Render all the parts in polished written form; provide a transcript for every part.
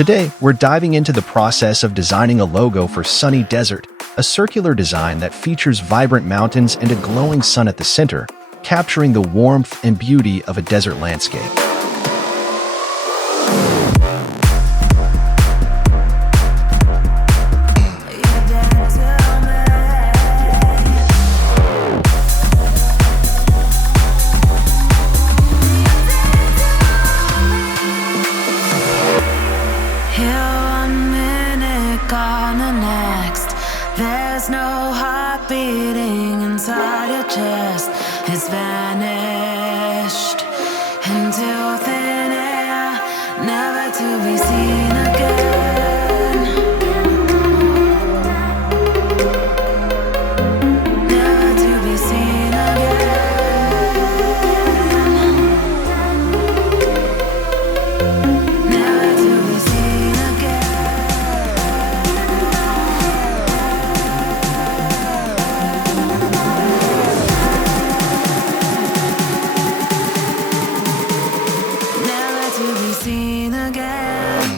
Today, we're diving into the process of designing a logo for Sunny Desert, a circular design that features vibrant mountains and a glowing sun at the center, capturing the warmth and beauty of a desert landscape. There's no heart beating inside your chest. It's vanished into thin air, never to be seen again. Never to be seen again. Never to be seen again. Seen again.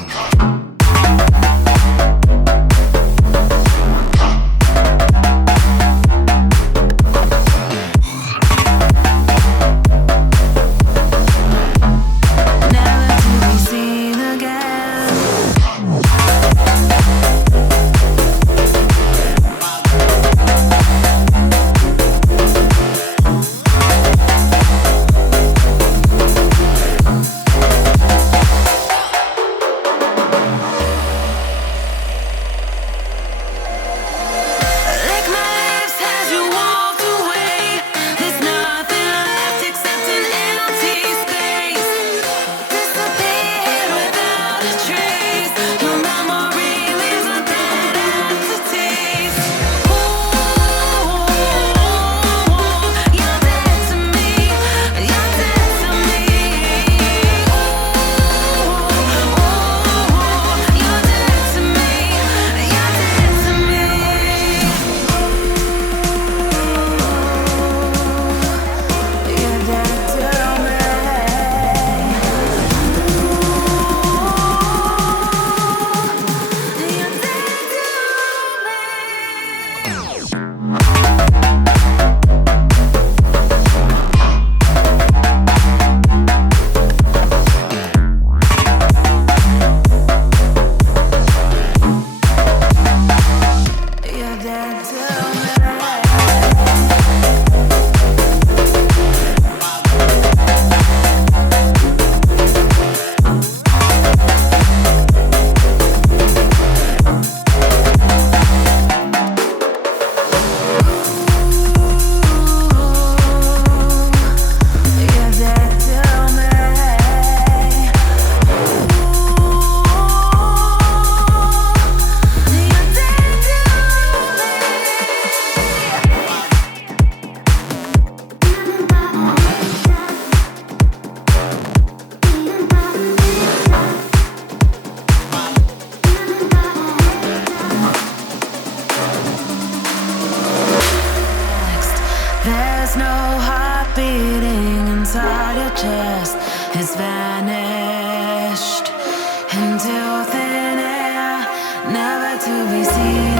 There's no heart beating inside your chest. It's vanished into thin air, never to be seen.